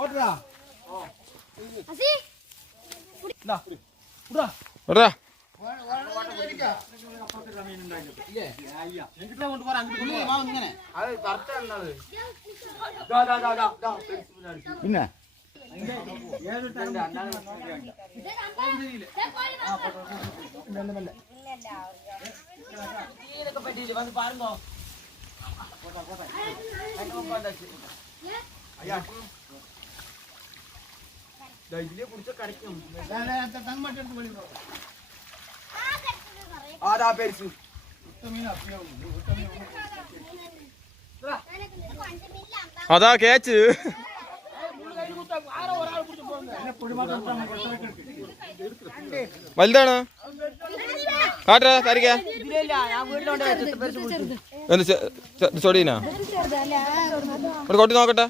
ஓடுடா அசி புடிடா புடிடா வரடா പിന്നെ பாருங்க ஐயா പേരിച്ചു അതാ കേച്ച്. വലുതാണ്? കാട്ടാ തരിക എന്ത് ചൊടീനാ? ഇവിടെ കൊട്ടി നോക്കട്ടെ.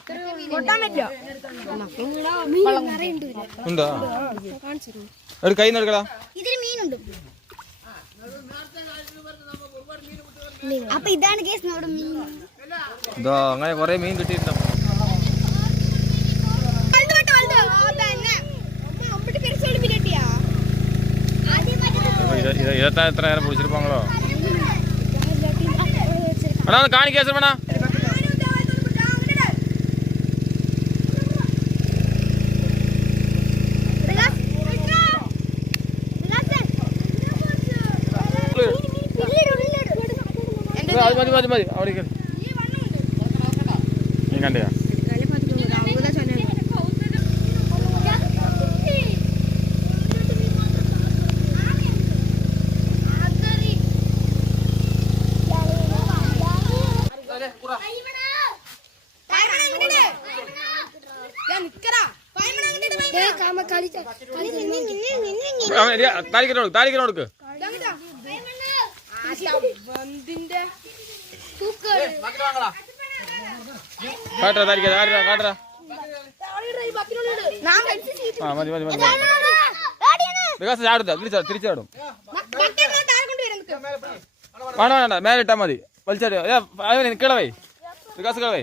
ഉണ്ടോ? എടു കൈ എടുക്കടാ. ഇതിൽ മീനുണ്ട്. അപ്പൊ ഇതാണ് കേസ് മീൻ. ഇതോ അങ്ങനെ കൊറേ മീൻ കിട്ടിയിട്ടുണ്ടോ. ഇരുപത്താ എത്ര നേരം പിടിച്ചിരിപ്പാങ്ങളോ എടാ ഒന്ന് കാണിക്കാ ശ്രമണ അത് മതി മതി മതി അവിടെ. നീ കണ്ടിയാ താലിക്കനോട് താലിക്കനോടുക്ക് കാട്ടറ താലിക്ക കാട്ടറ കാട്ടറ ആ മതി മതി മതി വികാസം ചാടുത്ത തിരിച്ചാടും തിരിച്ചാടും വേണ്ട വേണ്ട മേലെ ഇട്ടാ മതി. വലിച്ചാടി കിളവേ വികാസ് കിളവേ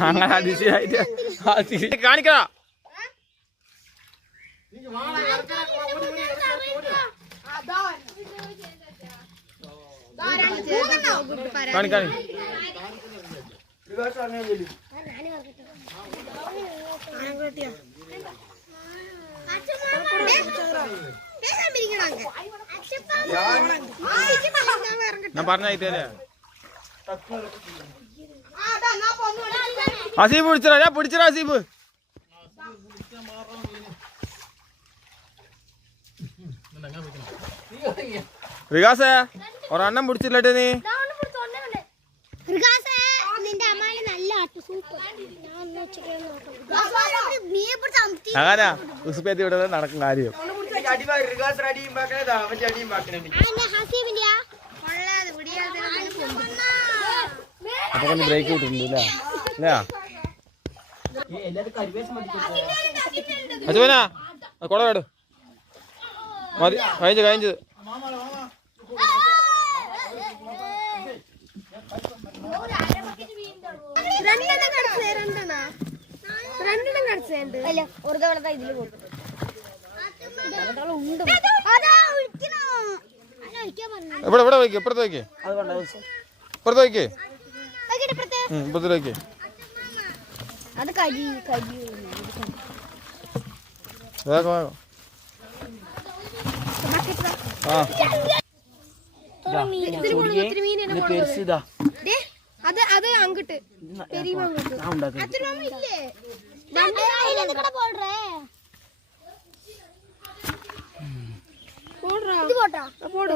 അങ്ങനെ അതിശയായിട്ട് കാണിക്കടാ. കാണി കാണി ഞാൻ പറഞ്ഞ ഹസീബ് പിടിച്ചടാ ഞാൻ പിടിച്ചടാ അസീബ്. വികാസ ഒരെണ്ണം പിടിച്ചില്ലട്ടെ നീ. നിന്റെ അമ്മാനെ നല്ല ആട്ടു സൂപ്പർ. ഞാൻ ഒന്ന് ഉച്ചയ്ക്ക് നോക്കാം മീനെ പിടിച്ച് അമുത്തി അങ്ങനെ ഇവിടെ നടക്കും കാര്യം അടി റിഗാസ് അടിയും അവന്റെ അടിയും പാക്കണേ. അപ്പൊ ഒന്ന് ബ്രേക്ക് വിട്ടിട്ടുണ്ട് അല്ലേ അല്ലേ അച്ഛനാ കുട വേട് മതി കഴിഞ്ഞ് കഴിഞ്ഞത് രണ്ടെണ്ണം കടിച്ചേ രണ്ടെണ്ണ രണ്ടെണ്ണം കടിച്ചുണ്ട് അല്ല ഒരു തവണ ഇതില് പോകും ഇവിടെ ഇവിടെ വയ്ക്ക് ഇപ്പുറത്ത് വയ്ക്ക് ഇപ്പുറത്ത് വയ്ക്ക് ഇപ്പുറത്ത് വയ്ക്ക് അത് കരി കരി അത് അത് അങ്ങോട്ട്. പെരിയ അങ്ങോട്ട്. അത്ര ഇല്ലേ? ഇത് പോട്ടാ പോടോ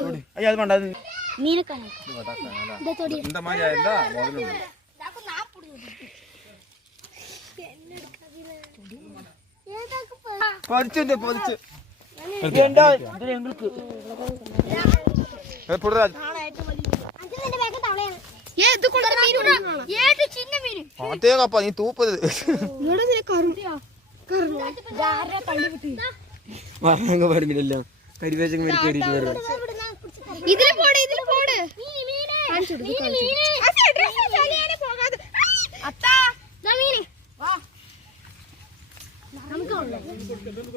അത് വേണ്ട അത് അതേക്കപ്പ നീ തൂപ്പത് വരും ഇതിൽ പോട് ഇതിൽ പോട്.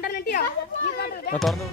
ദാ, നെട്ടിയോ. തുറന്നു.